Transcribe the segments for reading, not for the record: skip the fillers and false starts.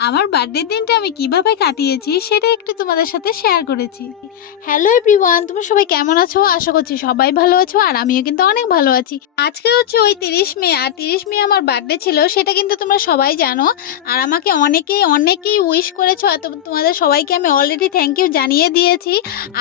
আমার বার্থডে দিনটা আমি কিভাবে কাটিয়েছি সেটা একটু তোমাদের সাথে শেয়ার করেছি। হ্যালো এভরিওয়ান, তোমরা সবাই কেমন আছো? আশা করছি সবাই ভালো আছো, আর আমিও কিন্তু অনেক ভালো আছি। আজকে হচ্ছে ওই 30 মে, আর 30 মে আমার বার্থডে ছিল, সেটা কিন্তু তোমরা সবাই জানো। আর আমাকে অনেকেই অনেকেই উইশ করেছো, তো তোমাদের সবাইকে আমি অলরেডি থ্যাংক ইউ জানিয়ে দিয়েছি।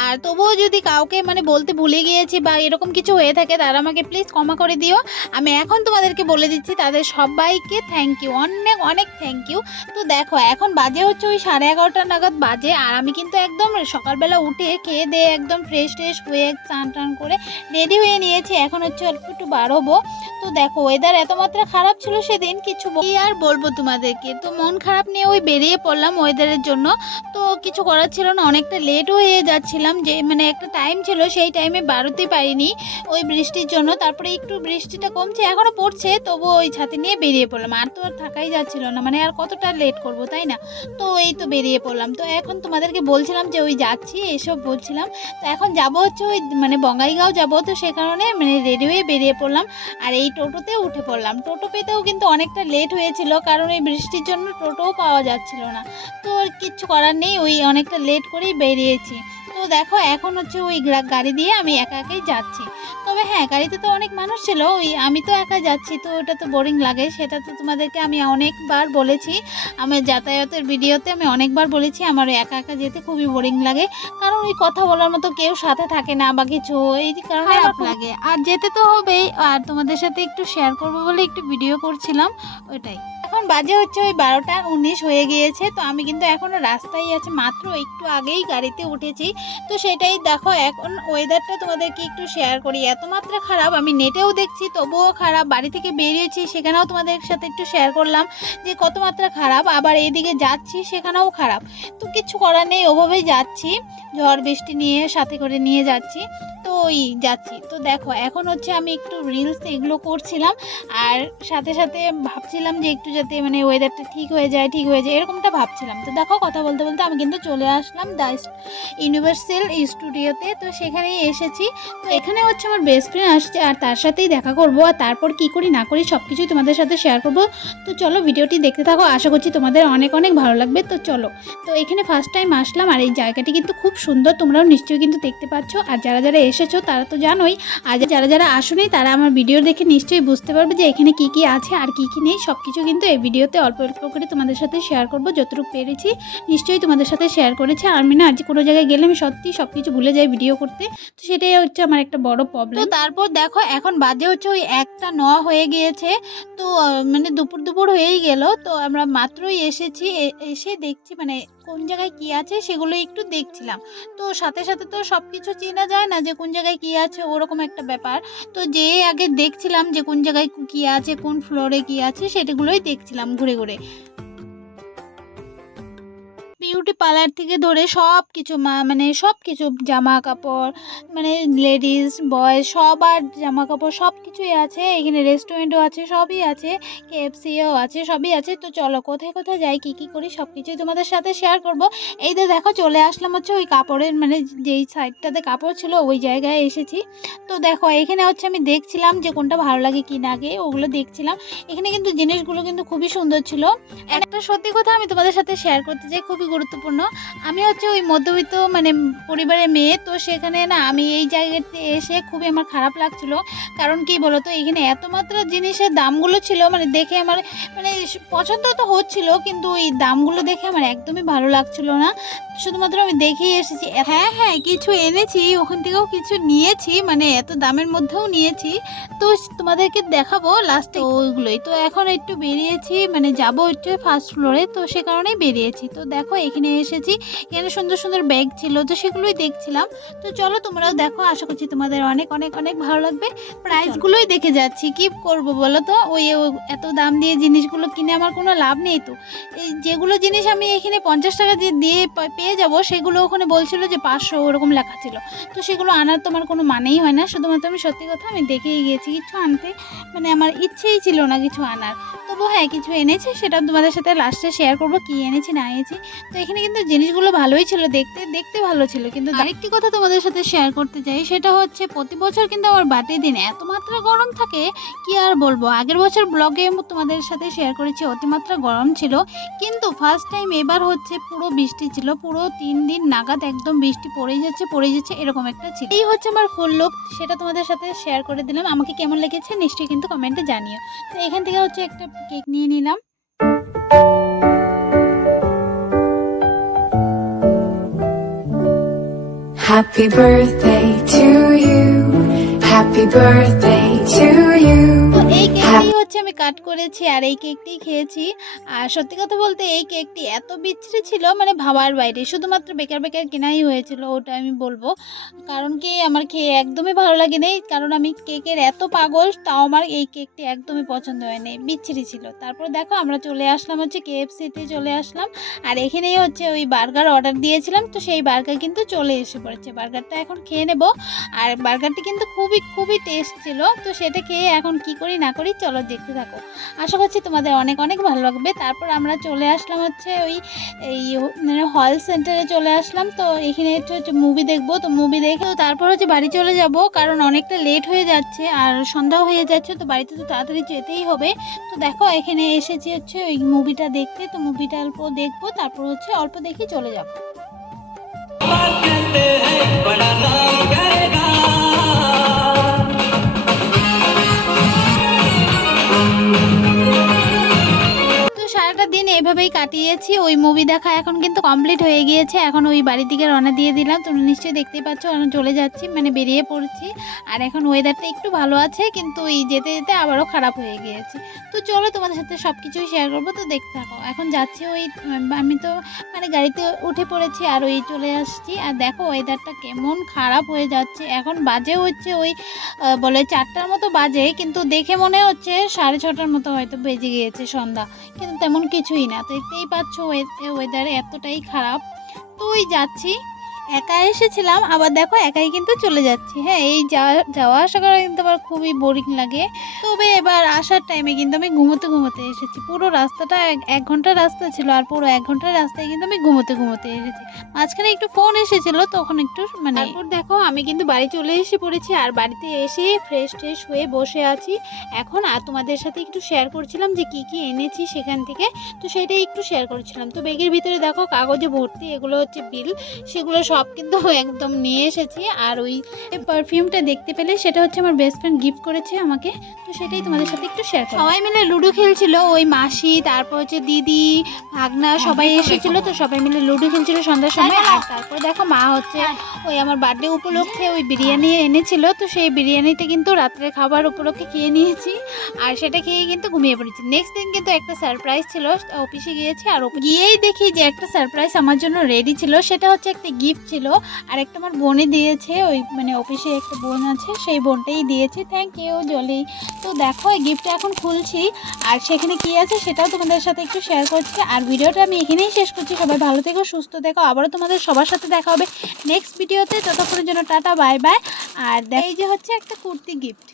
আর তবুও যদি কাউকে বলতে ভুলে গিয়েছি বা এরকম কিছু হয়ে থাকে, তারা আমাকে প্লিজ ক্ষমা করে দিও। আমি এখন তোমাদেরকে বলে দিচ্ছি, তাদের সবাইকে থ্যাংক ইউ, অনেক অনেক থ্যাংক ইউ। তো দেখো এখন বাজে হচ্ছে ওই 11:30 নাগাদ বাজে, আর আমি কিন্তু একদম সকালবেলা উঠে খেয়ে দিয়ে একদম ফ্রেশ ট্রেশ হয়ে স্নান টান করে রেডি হয়ে নিয়েছি। এখন হচ্ছে অল্প একটু বাড়বো। তো দেখো ওয়েদার এত মাত্রা খারাপ ছিল সেদিন, কিছু কি আর বলবো তোমাদেরকে। তো মন খারাপ নিয়ে ওই বেরিয়ে পড়লাম ওয়েদারের জন্য। তো কিছু করার ছিল না, অনেকটা লেট হয়ে যাচ্ছিলাম, যে একটা টাইম ছিল সেই টাইমে বাড়তে পারিনি ওই বৃষ্টির জন্য। তারপরে একটু বৃষ্টিটা কমছে, এখনো পড়ছে, তবু ওই ছাতি নিয়ে বেরিয়ে পড়লাম। আর তো আর থাকাই যাচ্ছিল না, আর কতটা লেট করব তাই না। তো এই তো বেরিয়ে পড়লাম। তো এখন তোমাদেরকে বলছিলাম যে ওই যাচ্ছি এসব বলছিলাম। তো এখন যাব হচ্ছে ওই বঙ্গাইগাঁও যাব, তো সে কারণে রেডি হয়ে বেরিয়ে পড়লাম। আর এই টোটোতে উঠে পড়লাম। টোটো পেতেও কিন্তু অনেকটা লেট হয়েছিল, কারণ এই বৃষ্টির জন্য টোটোও পাওয়া যাচ্ছিল না। তো আর কিচ্ছু করার নেই, ওই অনেকটা লেট করেই বেরিয়েছি। তো দেখো এখন হচ্ছে ওই গাড়ি দিয়ে আমি একা একাই যাচ্ছি। তবে হ্যাঁ, গাড়িতে তো অনেক মানুষ ছিল, ওই আমি তো একা যাচ্ছি, তো ওটা তো বোরিং লাগে। সেটা তো তোমাদেরকে আমি অনেকবার বলেছি, আমার যাতায়াতের ভিডিওতে আমি অনেকবার বলেছি আমার একা একা যেতে খুবই বোরিং লাগে। কারণ ওই কথা বলার মতো কেউ সাথে থাকে না বা কিছু, এই কারণে খারাপ লাগে। আর যেতে তো হবেই, আর তোমাদের সাথে একটু শেয়ার করবো বলে একটু ভিডিও করছিলাম, ওইটাই। এখন বাজে হচ্ছে ওই 12টা 19 হয়ে গিয়েছে। তো আমি কিন্তু এখনো রাস্তায় আছি, মাত্র একটু আগেই গাড়িতে উঠেছি। তো সেটাই দেখো, এখন ওয়েদারটা তোমাদেরকে একটু শেয়ার করি। এত মাত্রা খারাপ, আমি নেটেও দেখছি তবুও খারাপ। বাড়ি থেকে বেরিয়েছি সেখানেও তোমাদের সাথে একটু শেয়ার করলাম যে কত মাত্রা খারাপ। আবার এইদিকে যাচ্ছি সেখানেও খারাপ। তো কিছু করার নেই, ওভাবেই যাচ্ছি, ঝড় বৃষ্টি নিয়ে সাথে করে নিয়ে যাচ্ছি। তো ওই যাচ্ছি। তো দেখো এখন হচ্ছে আমি একটু রিলস এগুলো করছিলাম, আর সাথে সাথে ভাবছিলাম যে একটু যাতে ওয়েদারটা ঠিক হয়ে যায় এরকমটা ভাবছিলাম। তো দেখো কথা বলতে বলতে আমি কিন্তু চলে আসলাম দ্য ইউনিভার্সাল স্টুডিওতে। তো সেখানেই এসেছি। তো এখানে হচ্ছে আমার বেস্ট ফ্রেন্ড আসছে, আর তার সাথেই দেখা করব, আর তারপর কি করি না করি সব কিছুই তোমাদের সাথে শেয়ার করব। তো চলো ভিডিওটি দেখতে থাকো, আশা করছি তোমাদের অনেক অনেক ভালো লাগবে। তো চলো। তো এখানে ফার্স্ট টাইম আসলাম, আর এই জায়গাটি কিন্তু খুব সুন্দর, তোমরাও নিশ্চয়ই কিন্তু দেখতে পাচ্ছ। আর যারা যারা এসেছো তারা তো জানোই, আর যারা যারা আসোনি তারা আমার ভিডিও দেখে নিশ্চয়ই বুঝতে পারবে যে এখানে কি কি আছে আর কি কি নেই। সব কিছু কিন্তু এই ভিডিওতে অল্প অল্প করে তোমাদের সাথে শেয়ার করব, যতটুকু পেরেছি নিশ্চয়ই তোমাদের সাথে শেয়ার করেছি। আর আমি না আজ কোনো জায়গায় গেলে আমি সত্যি সব কিছু ভুলে যাই ভিডিও করতে, তো সেটাই হচ্ছে আমার একটা বড় প্রবলেম। তো তারপর দেখো এখন বাজে হচ্ছে ওই 1টা 9 হয়ে গিয়েছে। তো দুপুর দুপুর হয়েই গেল। তো আমরা মাত্রই এসেছি, এসে দেখছি কোন জায়গায় কি আছে সেগুলো একটু দেখছিলাম। তো সাথে সাথে তো সব কিছু চেনা যায় না যে কোন জায়গায় কি আছে, ওরকম একটা ব্যাপার। তো যে আগে দেখছিলাম যে কোন জায়গায় কি আছে, কোন ফ্লোরে কি আছে, সেটাগুলোই দেখছিলাম ঘুরে ঘুরে। বিউটি পার্লার থেকে ধরে সব কিছু সব কিছু জামা কাপড়, লেডিস বয়েজ সবার জামা কাপড় সব কিছুই আছে এখানে। রেস্টুরেন্টও আছে, সবই আছে, কেএফসিও আছে, সবই আছে। তো চলো কোথায় কোথায় যাই, কি কি করি সব কিছুই তোমাদের সাথে শেয়ার করব। এই তো দেখো চলে আসলাম হচ্ছে ওই কাপড়ের যেই সাইডটাতে কাপড় ছিল ওই জায়গায় এসেছি। তো দেখো এখানে হচ্ছে আমি দেখছিলাম যে কোনটা ভালো লাগে কি না আগে ওগুলো দেখছিলাম। এখানে কিন্তু জিনিসগুলো কিন্তু খুবই সুন্দর ছিল। একটা সত্যি কথা আমি তোমাদের সাথে শেয়ার করতে চাই, খুবই গুরুত্বপূর্ণ। আমি হচ্ছে ওই মধ্যবিত্ত পরিবারের মেয়ে। তো সেখানে না আমি এই জায়গাতে এসে খুবই আমার খারাপ লাগছিল। কারণ কি বলতো, এখানে এত মাত্রা জিনিসের দামগুলো ছিল, দেখে আমার পছন্দ তো হচ্ছিল, কিন্তু ওই দামগুলো দেখে আমার একদমই ভালো লাগছিল না। শুধুমাত্র আমি দেখেই এসেছি। হ্যাঁ হ্যাঁ, কিছু এনেছি ওখান থেকেও, কিছু নিয়েছি, এত দামের মধ্যেও নিয়েছি। তো তোমাদেরকে দেখাবো লাস্টে ওইগুলোই। তো এখন একটু বেরিয়েছি, যাবো একটু ফার্স্ট ফ্লোরে, তো সে কারণেই বেরিয়েছি। তো দেখো এখানে এসেছি, এখানে সুন্দর সুন্দর ব্যাগ ছিল, তো সেগুলোই দেখছিলাম। তো চলো তোমরাও দেখো, আশা করছি তোমাদের অনেক অনেক অনেক ভালো লাগবে। প্রাইসগুলোই দেখে যাচ্ছি, কি করব বলো তো, ওই এত দাম দিয়ে জিনিসগুলো কিনে আমার কোনো লাভ নেই। তো এই যেগুলো জিনিস আমি এখানে 50 টাকা দিয়ে পেয়ে যাব, সেগুলো ওখানে বলছিল যে 500 ওরকম লেখা ছিল। তো সেগুলো আনার তোমার কোনো মানেই হয় না। শুধুমাত্র আমি সত্যি কথা আমি দেখেই গিয়েছি, কিছু আনতে আমার ইচ্ছেই ছিল না কিছু আনার। তবু হ্যাঁ কিছু এনেছি, সেটা তোমাদের সাথে লাস্টে শেয়ার করব কি এনেছি না এনেছি। তো এখানে কিন্তু জিনিসগুলো ভালোই ছিল, দেখতে দেখতে ভালো ছিল। কিন্তু আরেকটি কথা তোমাদের সাথে শেয়ার করতে চাই, সেটা হচ্ছে প্রতি বছর কিন্তু আমার বার্থডে দিন এত মাত্রা গরম থাকে, কি আর বলবো। আগের বছর ব্লগে তোমাদের সাথে শেয়ার করেছি অতিমাত্রা গরম ছিল, কিন্তু ফার্স্ট টাইম এবার হচ্ছে পুরো বৃষ্টি ছিল, পুরো 3 দিন নাগাদ একদম বৃষ্টি পড়েই যাচ্ছে এরকম একটা ছিল। এই হচ্ছে আমার ফুল লুক, সেটা তোমাদের সাথে শেয়ার করে দিলাম। আমাকে কেমন লেগেছে নিশ্চয়ই কিন্তু কমেন্টে জানিও। তো এখান থেকে হচ্ছে একটা কেক নিয়ে নিলাম। Happy birthday to you. Happy birthday to you. তো এই কেকটি হচ্ছে আমি কাট করেছি আর এই কেকটি খেয়েছি। আর সত্যি কথা বলতে এই কেকটি এত বিচ্ছিরি ছিল, মানে ভাবার বাইরে। শুধুমাত্র বেকার কেনাই হয়েছিল, ওটা আমি বলবো। কারণ কি আমার খেয়ে একদমই ভালো লাগেনি, কারণ আমি কেকের এত পাগল, তাও আমার এই কেকটি একদমই পছন্দ হয়নি, বিচ্ছিরি ছিল। তারপর দেখো আমরা চলে আসলাম হচ্ছে KFC-তে চলে আসলাম। আর এখানেই হচ্ছে ওই বার্গার অর্ডার দিয়েছিলাম, তো সেই বার্গার কিন্তু চলে এসে পড়েছে। বার্গারটা এখন খেয়ে নেব। আর বার্গারটি কিন্তু খুবই টেস্ট ছিল। তো সেটা খেয়ে এখন কি করি না করি চলো দেখতে থাকো। আশা করছি তোমাদের অনেক ভালো লাগবে। তারপর আমরা চলে আসলাম হচ্ছে এই মানে হল সেন্টারে চলে আসলাম। তো এখানে হচ্ছে মুভি দেখবো। তো মুভি দেখে তারপর হচ্ছে বাড়ি চলে যাব, কারণ অনেকটা লেট হয়ে যাচ্ছে আর সন্ধ্যাও হয়ে যাচ্ছে। তো বাড়িতে তো তাড়াতাড়ি যেতেই হবে। তো দেখো এখানে এসেছি হচ্ছে ওই মুভিটা দেখতে। তো মুভিটা অল্প দেখবো, তারপর হচ্ছে অল্প দেখে চলে যাবো। সারাটা দিন এভাবেই কাটিয়েছি। ওই মুভি দেখা এখন কিন্তু কমপ্লিট হয়ে গিয়েছে। এখন ওই বাড়ির দিকে রওনা দিয়ে দিলাম। তোমরা নিশ্চয়ই দেখতেই পাচ্ছ এখন চলে যাচ্ছি, মানে বেরিয়ে পড়ছি। আর এখন ওয়েদারটা একটু ভালো আছে, কিন্তু এই যেতে যেতে আবারও খারাপ হয়ে গিয়েছে। তো চলো তোমাদের সাথে সব কিছুই শেয়ার করবো, তো দেখতে থাকো। এখন যাচ্ছি ওই আমি তো মানে গাড়িতে উঠে পড়েছি আর ওই চলে আসছি। আর দেখো ওয়েদারটা কেমন খারাপ হয়ে যাচ্ছে। এখন বাজে হচ্ছে ওই বলে 4টার মতো বাজে, কিন্তু দেখে মনে হচ্ছে 6:30টার মতো হয়তো বেজে গিয়েছে সন্ধ্যা, কিন্তু তেমন কিছুই না। তো দেখতেই পাচ্ছ ওয়েদার এতটাই খারাপ। তো ওই যাচ্ছি, একা এসেছিলাম, আবার দেখো একাই কিন্তু চলে যাচ্ছি। হ্যাঁ, এই যাওয়া আসা করা কিন্তু আবার খুবই বোরিং লাগে। তবে এবার আসার টাইমে কিন্তু আমি ঘুমোতে এসেছি। পুরো রাস্তাটা 1 ঘন্টার রাস্তা ছিল, আর পুরো 1 ঘন্টার রাস্তায় কিন্তু আমি ঘুমোতে এসেছি। মাঝখানে একটু ফোন এসেছিল, তখন একটু মানে তারপর দেখো আমি কিন্তু বাড়ি চলে এসে পড়েছি। আর বাড়িতে এসে ফ্রেশ হয়ে বসে আছি এখন। আর তোমাদের সাথে একটু শেয়ার করছিলাম যে কি এনেছি সেখান থেকে, তো সেটাই একটু শেয়ার করছিলাম। তো ব্যাগের ভিতরে দেখো কাগজে ভর্তি, এগুলো হচ্ছে বিল, সেগুলো সব কিন্তু একদম নিয়ে এসেছি। আর ওই পারফিউমটা দেখতে পেলে, সেটা হচ্ছে আমার বেস্ট ফ্রেন্ড গিফট করেছে আমাকে। তো সেটাই তোমাদের সাথে একটু শেয়ার করব। সবাই মিলে লুডো খেলছিল, ওই মাসি, তারপর হচ্ছে দিদি, ভাগনা সবাই এসেছিল। তো সবাই মিলে লুডো খেলছিল সন্ধ্যার সময়। আর তারপর দেখো মা হচ্ছে ওই আমার বার্থডে উপলক্ষে ওই বিরিয়ানি এনেছিল। তো সেই বিরিয়ানিটা কিন্তু রাত্রে খাবার উপলক্ষে খেয়ে নিয়েছি, আর সেটা খেয়ে কিন্তু ঘুমিয়ে পড়েছি। নেক্সট দিন কিন্তু একটা সারপ্রাইজ ছিল, অফিসে গিয়েছি। আর গিয়েই দেখি যে একটা সারপ্রাইজ আমার জন্য রেডি ছিল। সেটা হচ্ছে একটা গিফট ছিল, আর একটা আমার বোনে দিয়েছে। ওই মানে অফিসে একটা বোন আছে, সেই বোনটাই দিয়েছে। Thank you Jolly. তো দেখো এই গিফটটা এখন খুলছি, আর সেখানে কি আছে সেটাও তোমাদের সাথে একটু শেয়ার করছি। আর ভিডিওটা আমি এখানেই শেষ করছি। সবাই ভালো থেকো, সুস্থ থেকো। আবারও তোমাদের সবার সাথে দেখা হবে নেক্সট ভিডিওতে। ততক্ষণের জন্য টাটা, বাই বাই। আর এই যে হচ্ছে একটা কুর্তি গিফট।